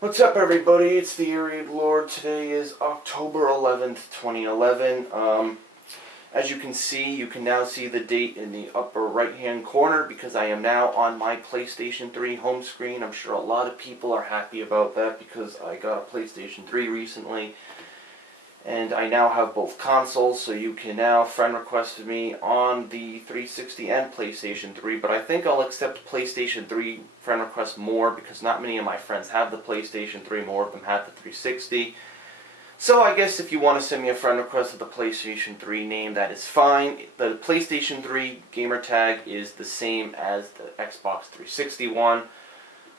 What's up, everybody? It's TheAireaidLord. Today is October 11th, 2011. As you can now see the date in the upper right-hand corner because I am now on my PlayStation 3 home screen. I'm sure a lot of people are happy about that because I got a PlayStation 3 recently. And I now have both consoles, so you can now friend request me on the 360 and PlayStation 3, but I think I'll accept PlayStation 3 friend requests more because not many of my friends have the PlayStation 3, more of them have the 360. So I guess if you want to send me a friend request with the PlayStation 3 name, that is fine. The PlayStation 3 gamer tag is the same as the Xbox 360 one,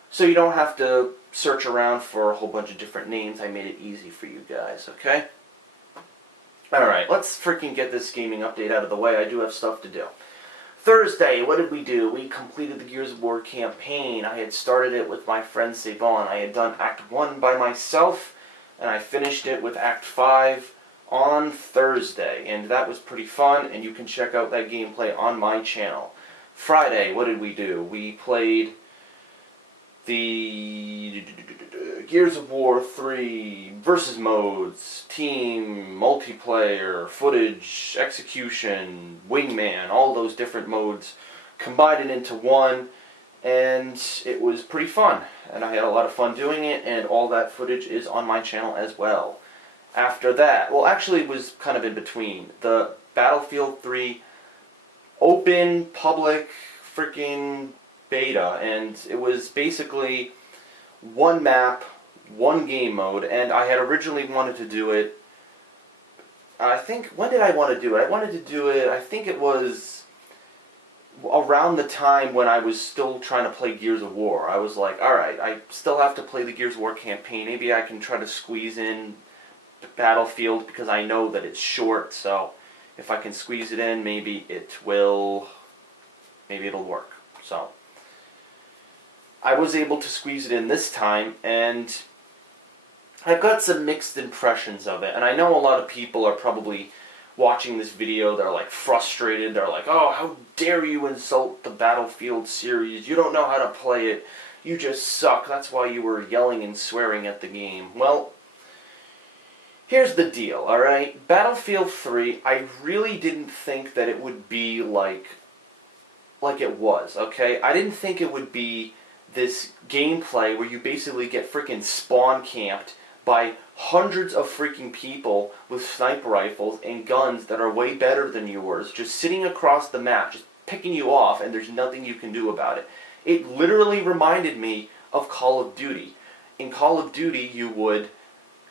so you don't have to search around for a whole bunch of different names. I made it easy for you guys, okay? Alright, let's freaking get this gaming update out of the way. I do have stuff to do. Thursday, what did we do? We completed the Gears of War campaign. I had started it with my friend Sabon. I had done Act 1 by myself, and I finished it with Act 5 on Thursday. And that was pretty fun, and you can check out that gameplay on my channel. Friday, what did we do? We played the Gears of War 3 versus modes, team, multiplayer, footage, execution, wingman, all those different modes combined it into one, and it was pretty fun. And I had a lot of fun doing it, and all that footage is on my channel as well. After that, well, actually it was kind of in between. The Battlefield 3 open, public, freaking beta, and it was basically one map, one game mode, and I had originally wanted to do it, I think, when did I want to do it? I wanted to do it, I think it was around the time when I was still trying to play Gears of War. I was like, alright, I still have to play the Gears of War campaign, maybe I can try to squeeze in Battlefield, because I know that it's short, so if I can squeeze it in, maybe it'll work, so I was able to squeeze it in this time, and I've got some mixed impressions of it. And I know a lot of people are probably watching this video, they're like frustrated, they're like, oh, how dare you insult the Battlefield series, you don't know how to play it, you just suck, that's why you were yelling and swearing at the game. Well, here's the deal, alright? Battlefield 3, I really didn't think that it would be like it was, okay? I didn't think it would be this gameplay where you basically get freaking spawn camped by hundreds of freaking people with sniper rifles and guns that are way better than yours, just sitting across the map, just picking you off, and there's nothing you can do about it. It literally reminded me of Call of Duty. In Call of Duty, you would,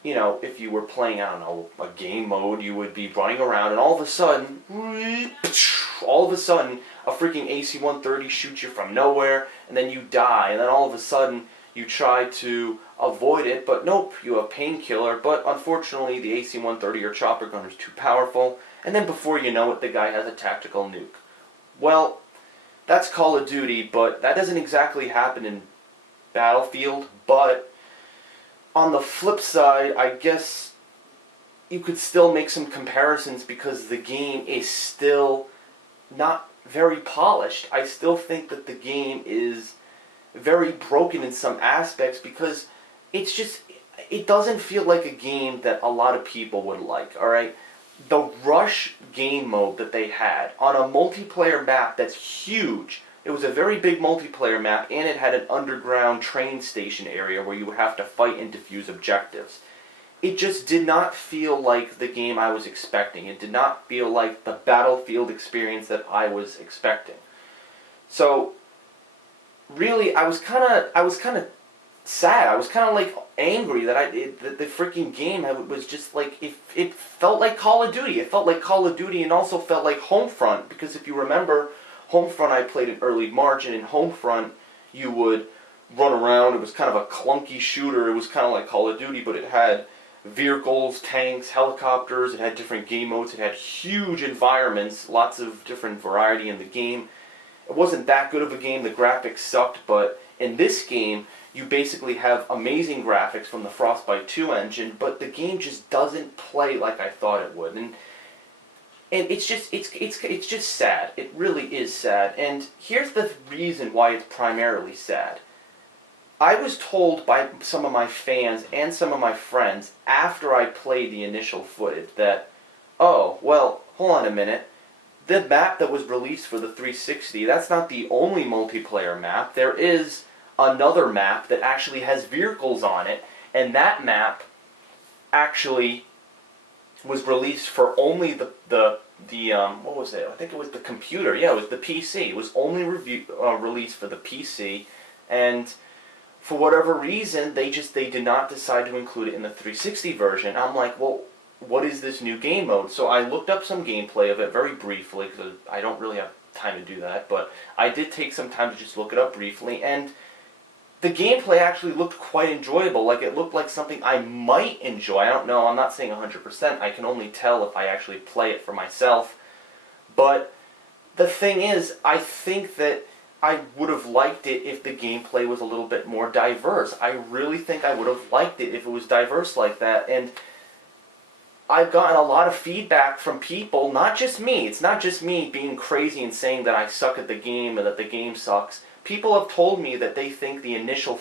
you know, if you were playing, I don't know, a game mode, you would be running around, and all of a sudden, a freaking AC-130 shoots you from nowhere, and then you die, and then all of a sudden, you try to avoid it, but nope, you have painkiller, but unfortunately, the AC-130 or chopper gunner is too powerful, and then before you know it, the guy has a tactical nuke. Well, that's Call of Duty, but that doesn't exactly happen in Battlefield, but on the flip side, I guess you could still make some comparisons because the game is still not very polished. I still think that the game is very broken in some aspects because it doesn't feel like a game that a lot of people would like, alright? The Rush game mode that they had on a multiplayer map that's huge. It was a very big multiplayer map, and it had an underground train station area where you would have to fight and defuse objectives. It just did not feel like the game I was expecting. It did not feel like the Battlefield experience that I was expecting. So, really, I was kind of sad. I was kind of like angry that the freaking game was just like it felt like Call of Duty. It felt like Call of Duty, and also felt like Homefront, because if you remember, Homefront I played in early March, and in Homefront you would run around. It was kind of a clunky shooter. It was kind of like Call of Duty, but it had vehicles, tanks, helicopters. It had different game modes. It had huge environments, lots of different variety in the game. It wasn't that good of a game. The graphics sucked, but in this game you basically have amazing graphics from the Frostbite 2 engine, but the game just doesn't play like I thought it would. And it's just sad. It really is sad. And here's the reason why it's primarily sad. I was told by some of my fans and some of my friends after I played the initial footage that, oh, well, hold on a minute. The map that was released for the 360, that's not the only multiplayer map. There is another map that actually has vehicles on it, and that map actually was released for only the what was it? I think it was the computer. Yeah, it was the PC. It was only released for the PC, and for whatever reason, they did not decide to include it in the 360 version. I'm like, well, what is this new game mode? So I looked up some gameplay of it very briefly, because I don't really have time to do that, but I did take some time to just look it up briefly, and the gameplay actually looked quite enjoyable. Like, it looked like something I might enjoy. I don't know, I'm not saying 100%, I can only tell if I actually play it for myself. But the thing is, I think that I would have liked it if the gameplay was a little bit more diverse. I really think I would have liked it if it was diverse like that, and I've gotten a lot of feedback from people, not just me. It's not just me being crazy and saying that I suck at the game and that the game sucks. People have told me that they think the initial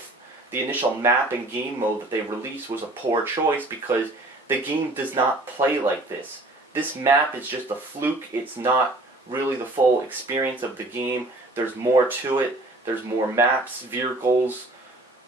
map and game mode that they released was a poor choice because the game does not play like this. This map is just a fluke. It's not really the full experience of the game. There's more to it. There's more maps, vehicles,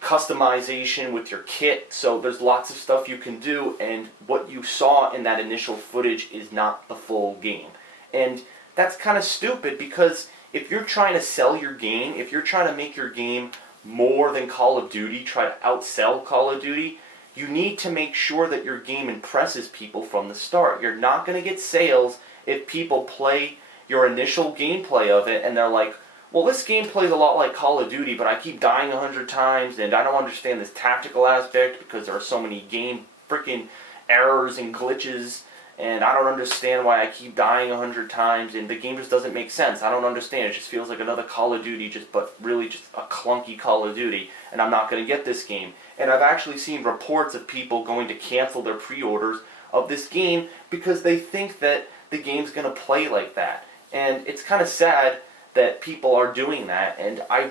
customization with your kit. So there's lots of stuff you can do, and what you saw in that initial footage is not the full game. And that's kind of stupid, because if you're trying to sell your game, if you're trying to make your game more than Call of Duty, try to outsell Call of Duty, you need to make sure that your game impresses people from the start. You're not going to get sales if people play your initial gameplay of it and they're like, well, this game plays a lot like Call of Duty, but I keep dying 100 times, and I don't understand this tactical aspect because there are so many game freaking errors and glitches, and I don't understand why I keep dying 100 times, and the game just doesn't make sense. I don't understand. It just feels like another Call of Duty, but really just a clunky Call of Duty, and I'm not going to get this game. And I've actually seen reports of people going to cancel their pre-orders of this game because they think that the game's going to play like that. And it's kind of sad that people are doing that, and I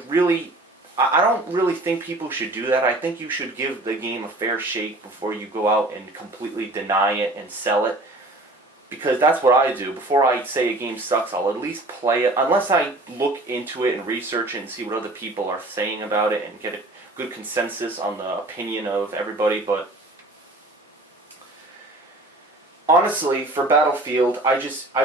don't really think people should do that. I think you should give the game a fair shake before you go out and completely deny it and sell it, because that's what I do. Before I say a game sucks, I'll at least play it, unless I look into it and research it and see what other people are saying about it and get a good consensus on the opinion of everybody. But honestly, for Battlefield, I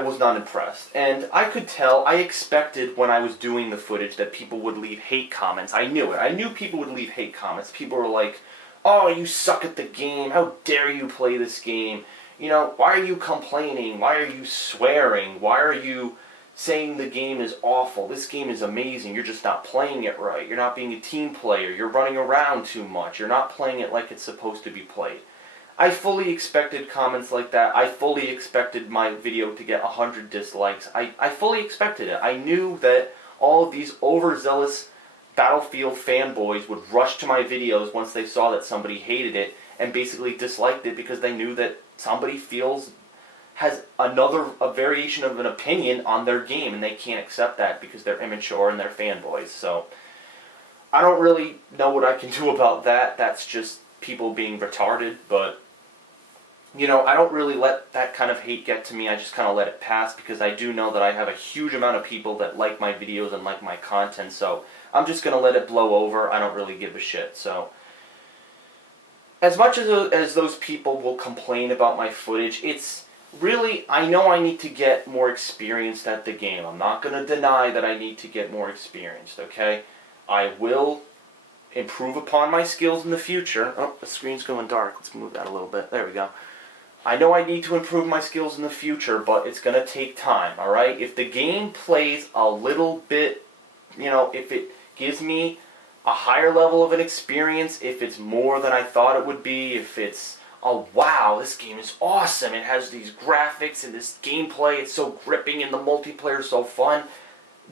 was not impressed. And I could tell, I expected when I was doing the footage that people would leave hate comments. I knew it. I knew people would leave hate comments. People were like, oh, you suck at the game. How dare you play this game? You know, why are you complaining? Why are you swearing? Why are you saying the game is awful? This game is amazing. You're just not playing it right. You're not being a team player. You're running around too much. You're not playing it like it's supposed to be played. I fully expected comments like that. I fully expected my video to get 100 dislikes. I fully expected it. I knew that all of these overzealous Battlefield fanboys would rush to my videos once they saw that somebody hated it and basically disliked it because they knew that somebody has a variation of an opinion on their game, and they can't accept that because they're immature and they're fanboys. So I don't really know what I can do about that. That's just people being retarded, but you know, I don't really let that kind of hate get to me. I just kind of let it pass because I do know that I have a huge amount of people that like my videos and like my content, so I'm just going to let it blow over. I don't really give a shit. So as much as those people will complain about my footage, it's really, I know I need to get more experienced at the game. I'm not going to deny that I need to get more experienced, okay? I will improve upon my skills in the future. Oh, the screen's going dark. Let's move that a little bit. There we go. I know I need to improve my skills in the future, but it's going to take time, alright? If the game plays a little bit, you know, if it gives me a higher level of an experience, if it's more than I thought it would be, if it's, oh wow, this game is awesome, it has these graphics and this gameplay, it's so gripping and the multiplayer is so fun,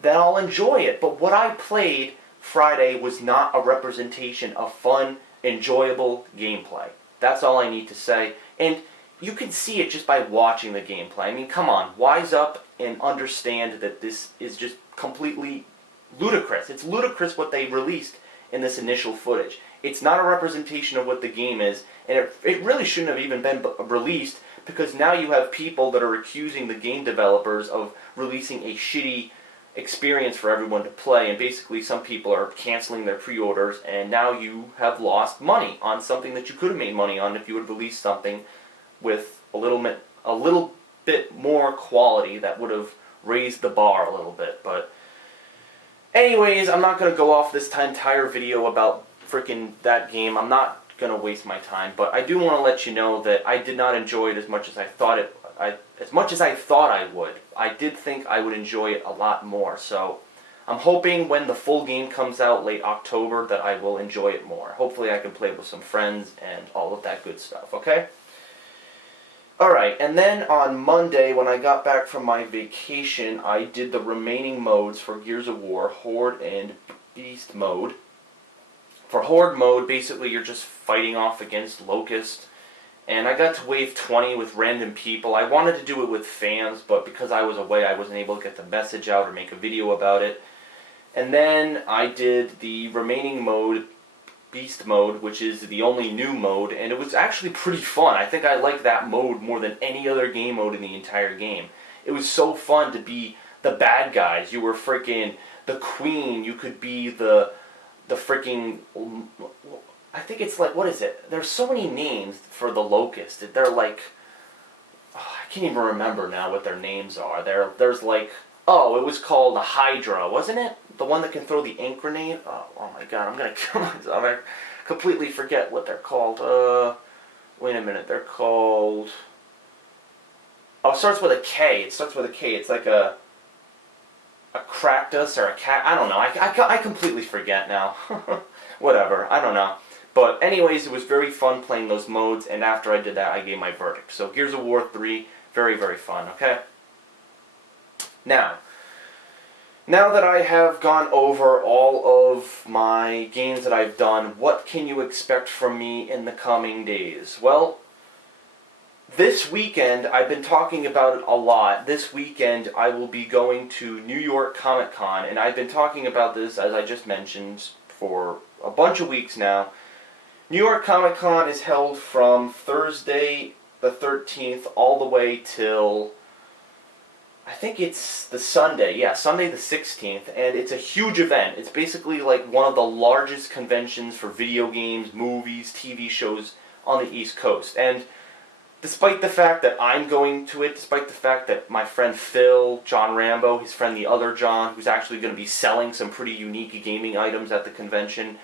then I'll enjoy it. But what I played Friday was not a representation of fun, enjoyable gameplay. That's all I need to say. And you can see it just by watching the gameplay. I mean, come on, wise up and understand that this is just completely ludicrous. It's ludicrous what they released in this initial footage. It's not a representation of what the game is, and it really shouldn't have even been released, because now you have people that are accusing the game developers of releasing a shitty experience for everyone to play, and basically some people are canceling their pre-orders, and now you have lost money on something that you could have made money on if you would release something with a little bit more quality that would have raised the bar a little bit. But anyways, I'm not going to go off this entire video about freaking that game. I'm not going to waste my time, but I do want to let you know that I did not enjoy it as much as I thought I would. I did think I would enjoy it a lot more, so I'm hoping when the full game comes out late October that I will enjoy it more. Hopefully I can play with some friends and all of that good stuff, okay? Alright, and then on Monday, when I got back from my vacation, I did the remaining modes for Gears of War, Horde and Beast mode. For Horde mode, basically you're just fighting off against Locust, and I got to wave 20 with random people. I wanted to do it with fans, but because I was away, I wasn't able to get the message out or make a video about it. And then I did the remaining mode, Beast mode, which is the only new mode, and it was actually pretty fun. I think I liked that mode more than any other game mode in the entire game. It was so fun to be the bad guys. You were freaking the queen. You could be the freaking, I think it's like, what is it? There's so many names for the Locust. They're like, oh, I can't even remember now what their names are. There's like, oh, it was called a Hydra, wasn't it? The one that can throw the ink grenade? Oh my god, I'm gonna kill myself. I completely forget what they're called. Wait a minute, they're called, oh, it starts with a K. It starts with a K. It's like a Cractus or a cat. I don't know. I completely forget now. Whatever. I don't know. But anyways, it was very fun playing those modes, and after I did that, I gave my verdict. So Gears of War 3, very, very fun, okay? Now that I have gone over all of my games that I've done, what can you expect from me in the coming days? Well, this weekend, I've been talking about it a lot. This weekend, I will be going to New York Comic Con, and I've been talking about this, as I just mentioned, for a bunch of weeks now. New York Comic Con is held from Thursday the 13th all the way till, I think it's the Sunday, yeah, Sunday the 16th, and it's a huge event. It's basically like one of the largest conventions for video games, movies, TV shows on the East Coast. And despite the fact that I'm going to it, despite the fact that my friend Phil, John Rambo, his friend the other John, who's actually going to be selling some pretty unique gaming items at the convention,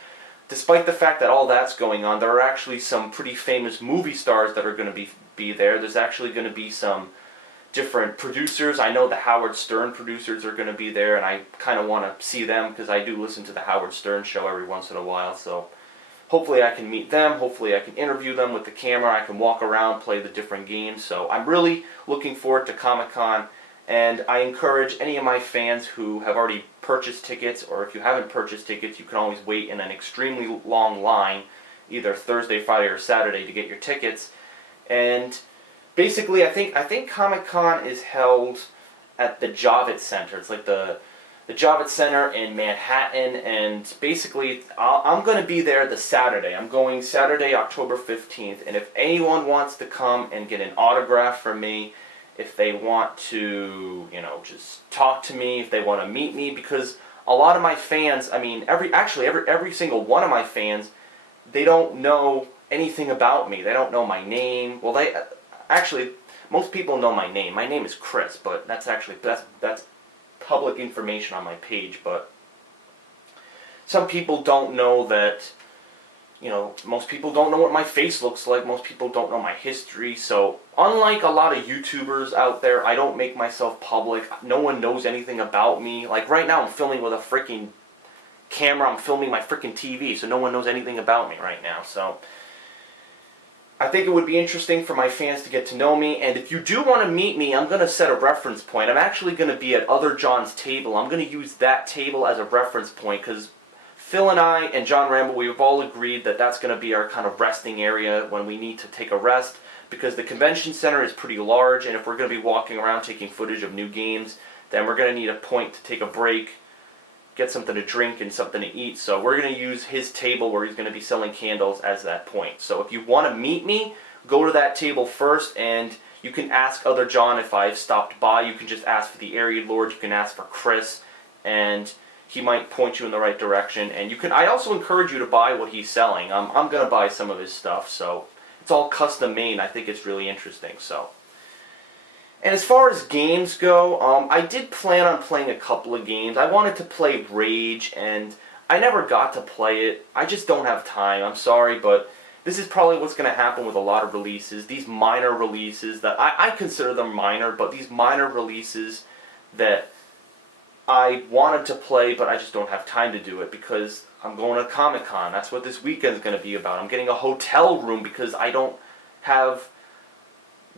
despite the fact that all that's going on, there are actually some pretty famous movie stars that are going to be there. There's actually going to be some different producers. I know the Howard Stern producers are going to be there, and I kind of want to see them because I do listen to the Howard Stern show every once in a while, so hopefully I can meet them, hopefully I can interview them with the camera, I can walk around, play the different games. So I'm really looking forward to Comic-Con, and I encourage any of my fans who have already purchased tickets, or if you haven't purchased tickets, you can always wait in an extremely long line, either Thursday, Friday, or Saturday to get your tickets. And basically, I think Comic-Con is held at the Javits Center. It's like the Javits Center in Manhattan, and basically I'm going to be there the Saturday. I'm going Saturday, October 15th, and if anyone wants to come and get an autograph from me, if they want to, you know, just talk to me, if they want to meet me, because a lot of my fans, I mean, every single one of my fans, they don't know anything about me. They don't know my name. Well, actually, most people know my name. My name is Chris, but that's public information on my page. But some people don't know that, you know, most people don't know what my face looks like. Most people don't know my history. So unlike a lot of YouTubers out there, I don't make myself public. No one knows anything about me. Like right now I'm filming with a freaking camera. I'm filming my freaking TV, so no one knows anything about me right now. So I think it would be interesting for my fans to get to know me, and if you do want to meet me, I'm going to set a reference point. I'm actually going to be at Other John's table. I'm going to use that table as a reference point, because Phil and I and John Rambo, we've all agreed that that's going to be our kind of resting area when we need to take a rest, because the convention center is pretty large, and if we're going to be walking around taking footage of new games, then we're going to need a point to take a break, get something to drink and something to eat. So we're going to use his table where he's going to be selling candles as that point. So if you want to meet me, go to that table first, and you can ask other John if I've stopped by. You can just ask for the TheAireaidLord. You can ask for Chris, and he might point you in the right direction. And you can. I also encourage you to buy what he's selling. I'm going to buy some of his stuff. So it's all custom made. I think it's really interesting. So. And as far as games go, I did plan on playing a couple of games. I wanted to play Rage, and I never got to play it. I just don't have time. I'm sorry, but this is probably what's going to happen with a lot of releases. These minor releases that I consider them minor, but these minor releases that I wanted to play, but I just don't have time to do it because I'm going to Comic-Con. That's what this weekend's going to be about. I'm getting a hotel room because I don't have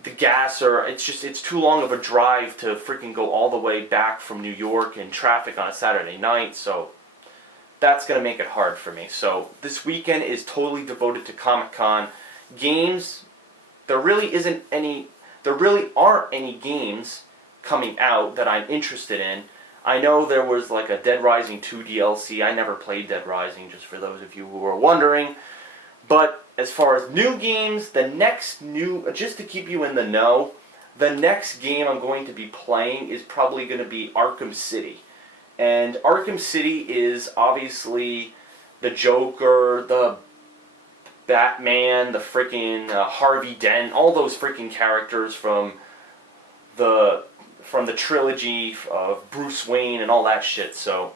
the gas, or it's too long of a drive to freaking go all the way back from New York in traffic on a Saturday night, so that's going to make it hard for me. So this weekend is totally devoted to Comic-Con. Games, there really aren't any games coming out that I'm interested in. I know there was like a Dead Rising 2 DLC. I never played Dead Rising, just for those of you who are wondering. But as far as new games, just to keep you in the know, the next game I'm going to be playing is probably going to be Arkham City. And Arkham City is obviously the Joker, the Batman, the freaking Harvey Dent, all those freaking characters from the trilogy of Bruce Wayne and all that shit. So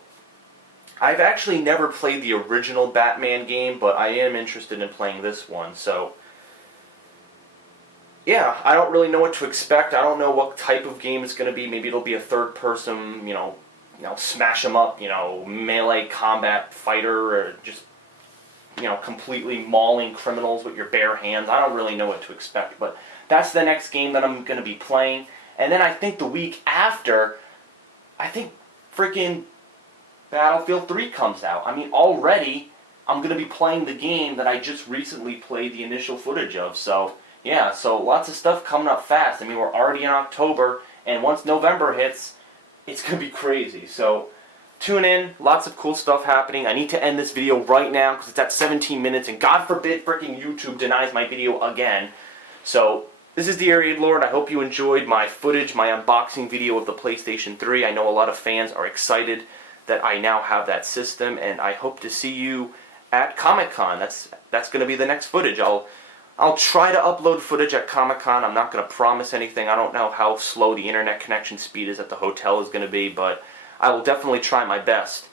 I've actually never played the original Batman game, but I am interested in playing this one. So yeah, I don't really know what to expect. I don't know what type of game it's going to be. Maybe it'll be a third-person, smash 'em up, melee combat fighter, or just, completely mauling criminals with your bare hands. I don't really know what to expect, but that's the next game that I'm going to be playing. And then I think the week after, freaking Battlefield 3 comes out. I mean, already I'm going to be playing the game that I just recently played the initial footage of. So, yeah, so lots of stuff coming up fast. I mean, we're already in October, and once November hits, it's going to be crazy. So, tune in. Lots of cool stuff happening. I need to end this video right now because it's at 17 minutes, and God forbid freaking YouTube denies my video again. So, this is TheAireaidLord. I hope you enjoyed my footage, my unboxing video of the PlayStation 3. I know a lot of fans are excited that I now have that system, and I hope to see you at Comic-Con. That's going to be the next footage. I'll try to upload footage at Comic-Con. I'm not going to promise anything. I don't know how slow the internet connection speed is at the hotel is going to be, but I will definitely try my best.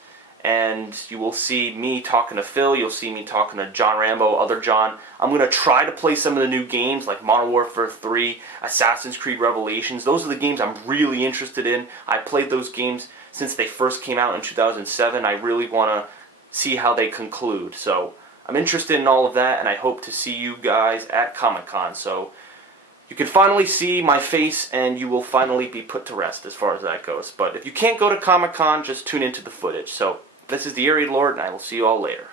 And you will see me talking to Phil. You'll see me talking to John Rambo, other John. I'm going to try to play some of the new games like Modern Warfare 3, Assassin's Creed Revelations. Those are the games I'm really interested in. I played those games since they first came out in 2007. I really want to see how they conclude. So I'm interested in all of that, and I hope to see you guys at Comic-Con. So you can finally see my face, and you will finally be put to rest as far as that goes. But if you can't go to Comic-Con, just tune into the footage. So this is TheAireaidLord, and I will see you all later.